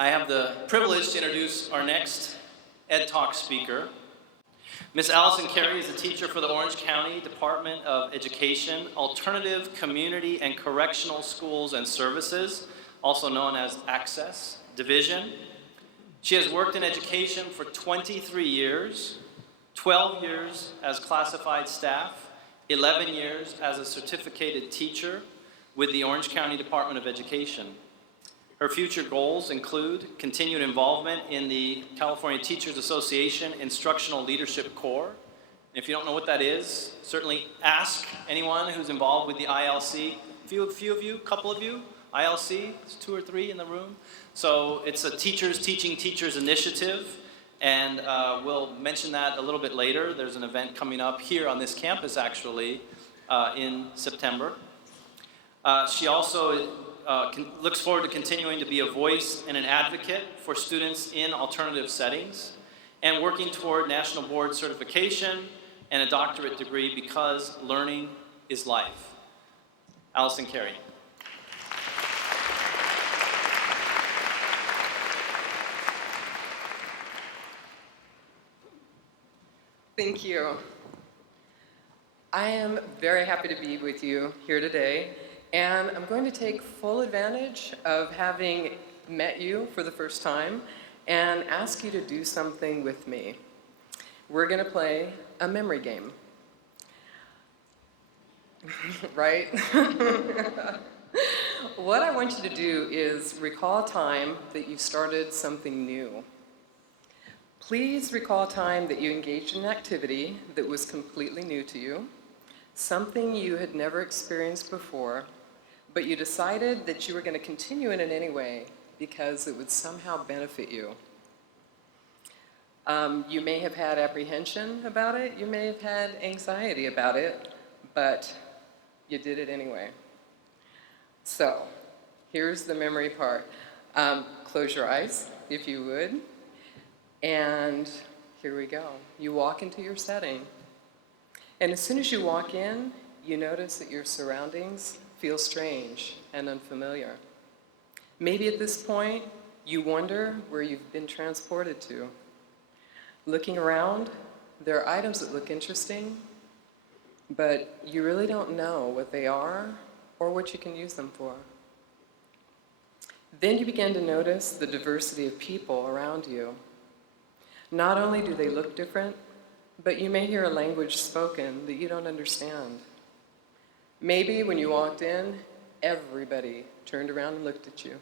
I have the privilege to introduce our next EdTalk speaker. Miss Allison Carey is a teacher for the Orange County Department of Education, Alternative Community and Correctional Schools and Services, also known as Access Division. She has worked in education for 23 years, 12 years as classified staff, 11 years as a certificated teacher with the Orange County Department of Education. Her future goals include continued involvement in the California Teachers Association Instructional Leadership Corps. If you don't know what that is, certainly ask anyone who's involved with the ILC. Few of you, couple of you, ILC, there's 2 or 3 in the room. So it's a teachers teaching teachers initiative, and we'll mention that a little bit later. There's an event coming up here on this campus actually in September. She also looks forward to continuing to be a voice and an advocate for students in alternative settings and working toward national board certification and a doctorate degree because learning is life. Allison Carey. Thank you. I am very happy to be with you here today. And I'm going to take full advantage of having met you for the first time and ask you to do something with me. We're going to play a memory game. Right? What I want you to do is recall a time that you started something new. Please recall a time that you engaged in an activity that was completely new to you, something you had never experienced before, but you decided that you were going to continue it in any way because it would somehow benefit you. You may have had apprehension about it, you may have had anxiety about it, but you did it anyway. So, here's the memory part. Close your eyes, if you would, and here we go. You walk into your setting, and as soon as you walk in, you notice that your surroundings feel strange and unfamiliar. Maybe at this point, you wonder where you've been transported to. Looking around, there are items that look interesting, but you really don't know what they are or what you can use them for. Then you begin to notice the diversity of people around you. Not only do they look different, but you may hear a language spoken that you don't understand. Maybe when you walked in, everybody turned around and looked at you.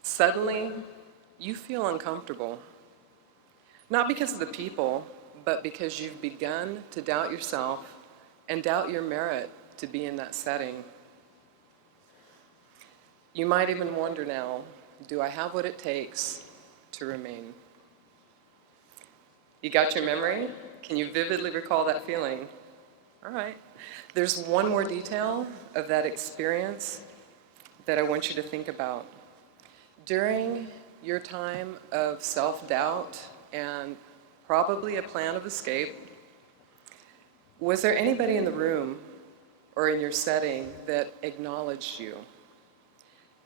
Suddenly, you feel uncomfortable. Not because of the people, but because you've begun to doubt yourself and doubt your merit to be in that setting. You might even wonder now, do I have what it takes to remain? You got your memory? Can you vividly recall that feeling? All right. There's one more detail of that experience that I want you to think about. During your time of self-doubt and probably a plan of escape, was there anybody in the room or in your setting that acknowledged you?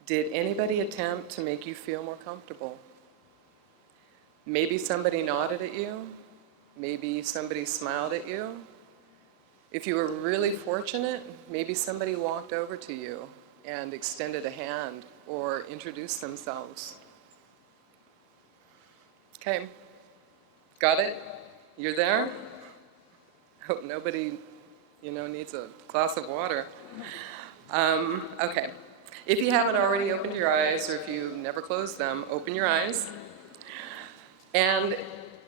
Did anybody attempt to make you feel more comfortable? Maybe somebody nodded at you. Maybe somebody smiled at you. If you were really fortunate, maybe somebody walked over to you and extended a hand or introduced themselves. Okay, got it? You're there? Hope nobody, needs a glass of water. Okay, if you haven't already opened your eyes, or if you've never closed them, open your eyes. And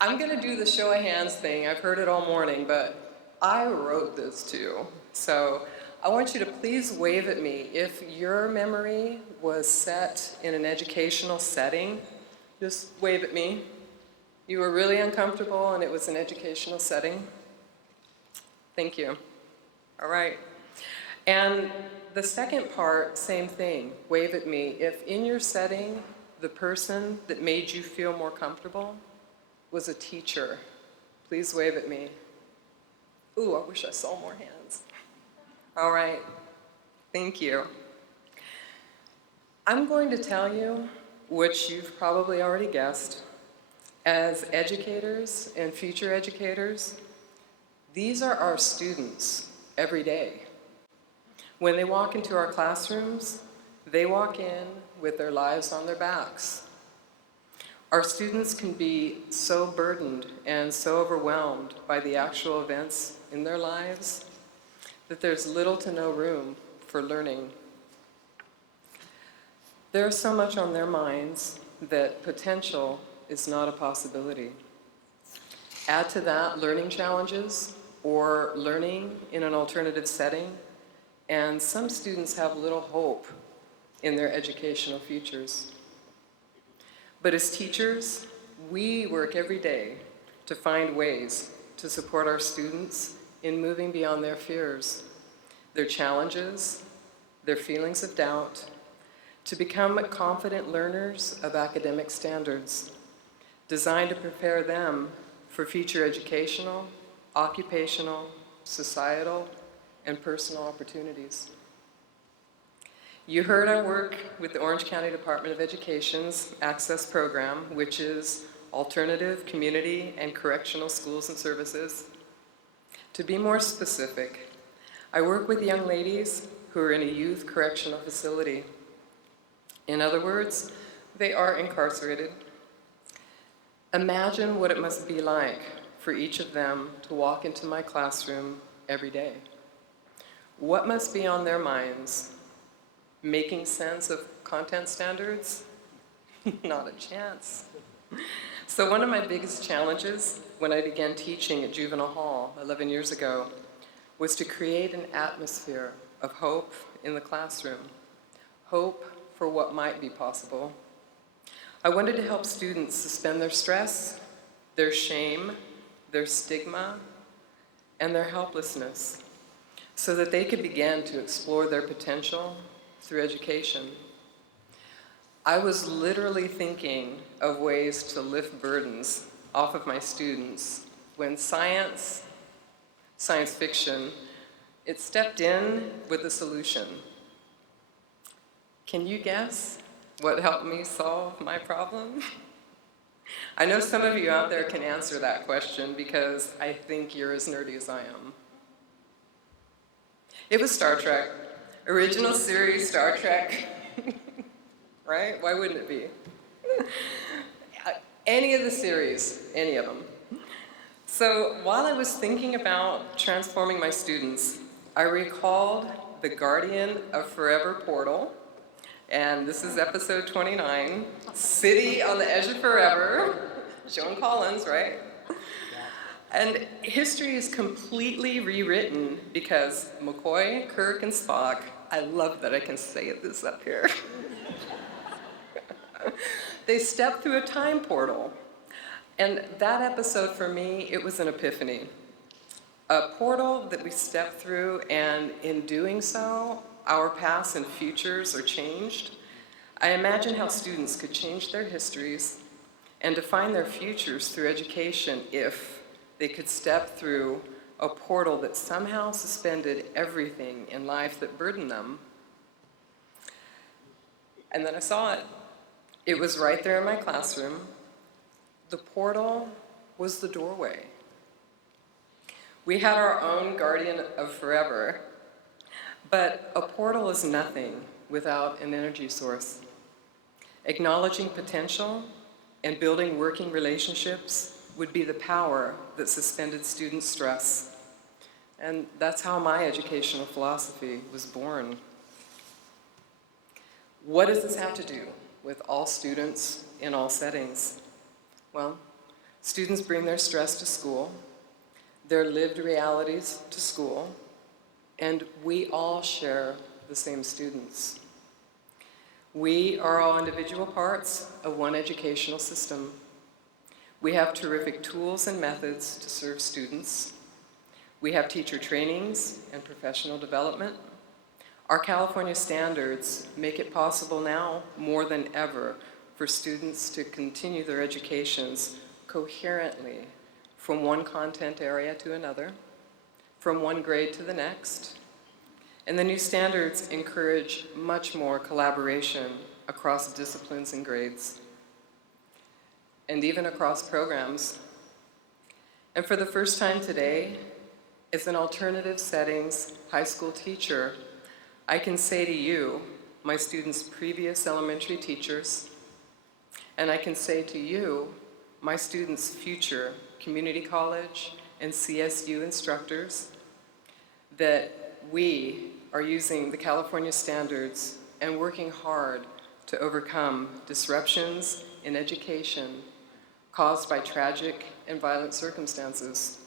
I'm gonna do the show of hands thing. I've heard it all morning, but I wrote this too. So I want you to please wave at me. If your memory was set in an educational setting, just wave at me. You were really uncomfortable and it was an educational setting. Thank you. All right. And the second part, same thing, wave at me. If in your setting, the person that made you feel more comfortable was a teacher, please wave at me. Ooh, I wish I saw more hands. All right, thank you. I'm going to tell you, which you've probably already guessed, as educators and future educators, these are our students every day. When they walk into our classrooms, they walk in with their lives on their backs. Our students can be so burdened and so overwhelmed by the actual events in their lives that there's little to no room for learning. There's so much on their minds that potential is not a possibility. Add to that learning challenges or learning in an alternative setting, and some students have little hope in their educational futures. But as teachers, we work every day to find ways to support our students in moving beyond their fears, their challenges, their feelings of doubt, to become confident learners of academic standards, designed to prepare them for future educational, occupational, societal, and personal opportunities. You heard our work with the Orange County Department of Education's Access Program, which is Alternative Community and Correctional Schools and Services. To be more specific, I work with young ladies who are in a youth correctional facility. In other words, they are incarcerated. Imagine what it must be like for each of them to walk into my classroom every day. What must be on their minds? Making sense of content standards? Not a chance. So one of my biggest challenges when I began teaching at Juvenile Hall 11 years ago was to create an atmosphere of hope in the classroom. Hope for what might be possible. I wanted to help students suspend their stress, their shame, their stigma, and their helplessness, so that they could begin to explore their potential through education. I was literally thinking of ways to lift burdens off of my students when science fiction, it stepped in with a solution. Can you guess what helped me solve my problem? I know some of you out there can answer that question because I think you're as nerdy as I am. It was Star Trek. Original series Star Trek. Right? Why wouldn't it be? Any of the series, any of them. So while I was thinking about transforming my students, I recalled the Guardian of Forever portal, and this is episode 29, City on the Edge of Forever, Joan Collins, right? And history is completely rewritten because McCoy, Kirk, and Spock, I love that I can say this up here. They step through a time portal. And that episode for me, it was an epiphany. A portal that we step through, and in doing so, our pasts and futures are changed. I imagine how students could change their histories and define their futures through education if they could step through a portal that somehow suspended everything in life that burdened them. And then I saw it. It was right there in my classroom. The portal was the doorway. We had our own Guardian of Forever, but a portal is nothing without an energy source. Acknowledging potential and building working relationships would be the power that suspended student stress. And that's how my educational philosophy was born. What does this have to do with all students in all settings? Well, students bring their stress to school, their lived realities to school, and we all share the same students. We are all individual parts of one educational system. We have terrific tools and methods to serve students. We have teacher trainings and professional development. Our California standards make it possible now, more than ever, for students to continue their educations coherently from one content area to another, from one grade to the next. And the new standards encourage much more collaboration across disciplines and grades, and even across programs. And for the first time today, as an alternative settings high school teacher, I can say to you, my students' previous elementary teachers, and I can say to you, my students' future community college and CSU instructors, that we are using the California standards and working hard to overcome disruptions in education caused by tragic and violent circumstances.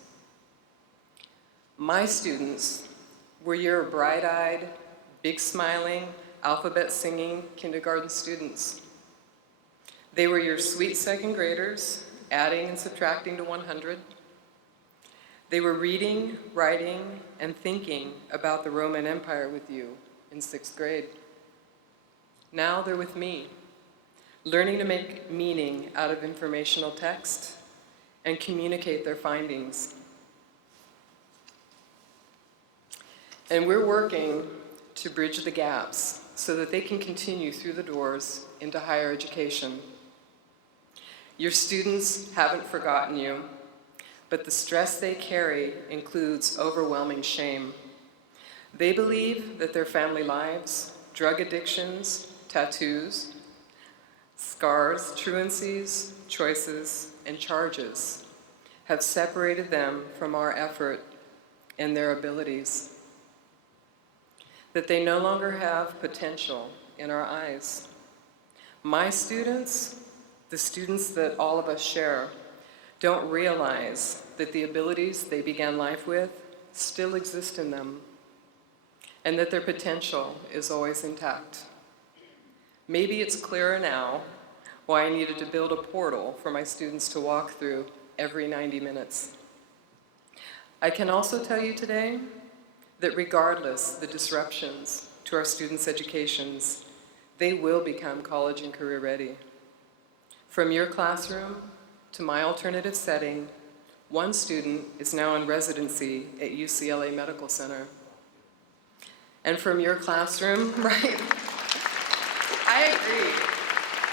My students were your bright-eyed, big-smiling, alphabet-singing kindergarten students. They were your sweet second graders, adding and subtracting to 100. They were reading, writing, and thinking about the Roman Empire with you in 6th grade. Now they're with me, learning to make meaning out of informational text and communicate their findings. And we're working to bridge the gaps so that they can continue through the doors into higher education. Your students haven't forgotten you, but the stress they carry includes overwhelming shame. They believe that their family lives, drug addictions, tattoos, scars, truancies, choices, and charges have separated them from our effort and their abilities. That they no longer have potential in our eyes. My students, the students that all of us share, don't realize that the abilities they began life with still exist in them, and that their potential is always intact. Maybe it's clearer now why I needed to build a portal for my students to walk through every 90 minutes. I can also tell you today that regardless the disruptions to our students' educations, they will become college and career ready. From your classroom to my alternative setting, one student is now in residency at UCLA Medical Center. And from your classroom, right? I agree.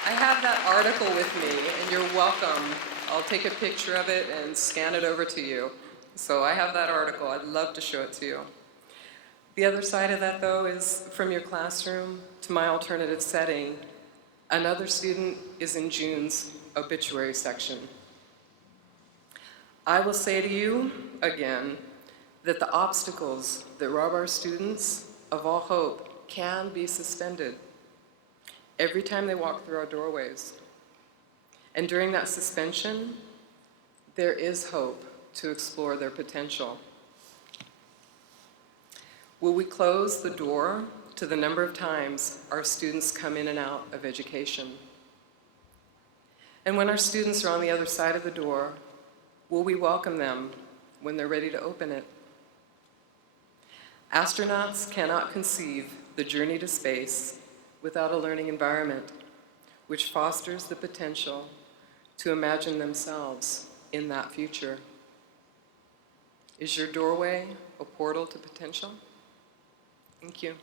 I have that article with me, and you're welcome. I'll take a picture of it and scan it over to you. So I have that article. I'd love to show it to you. The other side of that, though, is from your classroom to my alternative setting, another student is in June's obituary section. I will say to you again that the obstacles that rob our students of all hope can be suspended every time they walk through our doorways. And during that suspension, there is hope to explore their potential. Will we close the door to the number of times our students come in and out of education? And when our students are on the other side of the door, will we welcome them when they're ready to open it? Astronauts cannot conceive the journey to space without a learning environment, which fosters the potential to imagine themselves in that future. Is your doorway a portal to potential? Thank you.